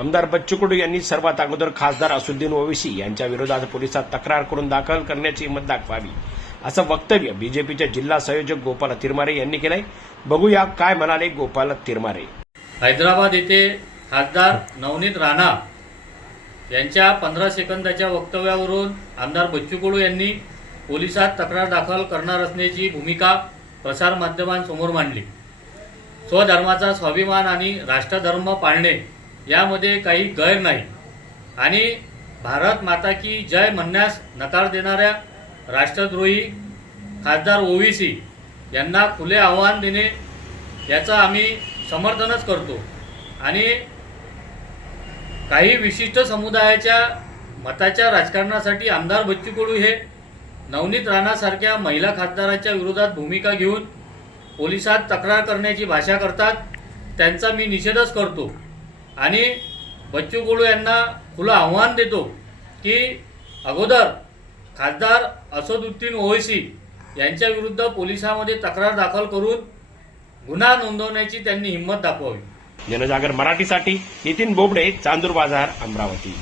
आमदार बच्चू कडू यांनी सर्वात अगोदर खासदार असुद्दीन ओवेसी यांच्या विरोधात पोलिसात तक्रार करून दाखल करण्याची हिंमत दाखवावी असं वक्तव्य बीजेपीचे जिल्हा संयोजक गोपाल तिरमारे यांनी केलंय. बघूया काय म्हणाले गोपाल तिरमारे. हैदराबाद येथे खासदार नवनीत राणा यांच्या पंधरा सेकंदाच्या वक्तव्यावरून आमदार बच्चू कडू यांनी पोलिसात तक्रार दाखल करणार असण्याची भूमिका प्रसारमाध्यमांसमोर मांडली. स्वधर्माचा स्वाभिमान आणि राष्ट्रधर्म पाळणे यामध्ये काही गैर नाही. आणि भारत माता की जय म्हणण्यास नकार देणाऱ्या राष्ट्रद्रोही खासदार ओवीसी यांना खुले आव्हान देणे याचं आम्ही समर्थनच करतो. आणि काही विशिष्ट समुदायाच्या मताच्या राजकारणासाठी आमदार बच्चू कडू हे नवनीत राणासारख्या महिला खासदाराच्या विरोधात भूमिका घेऊन पोलिसात तक्रार करण्याची भाषा करतात. त्यांचा मी निषेधच करतो. आणि बच्चू कडू यांना खुलं आव्हान देतो की अगोदर खासदार असदुद्दीन ओवैसी यांच्या विरुद्ध पोलिसांमध्ये तक्रार दाखल करून गुन्हा नोंदवण्याची त्यांनी हिंमत दाखवावी. जनजागर मराठीसाठी नितीन बोबडे चांदूर बाजार अमरावती.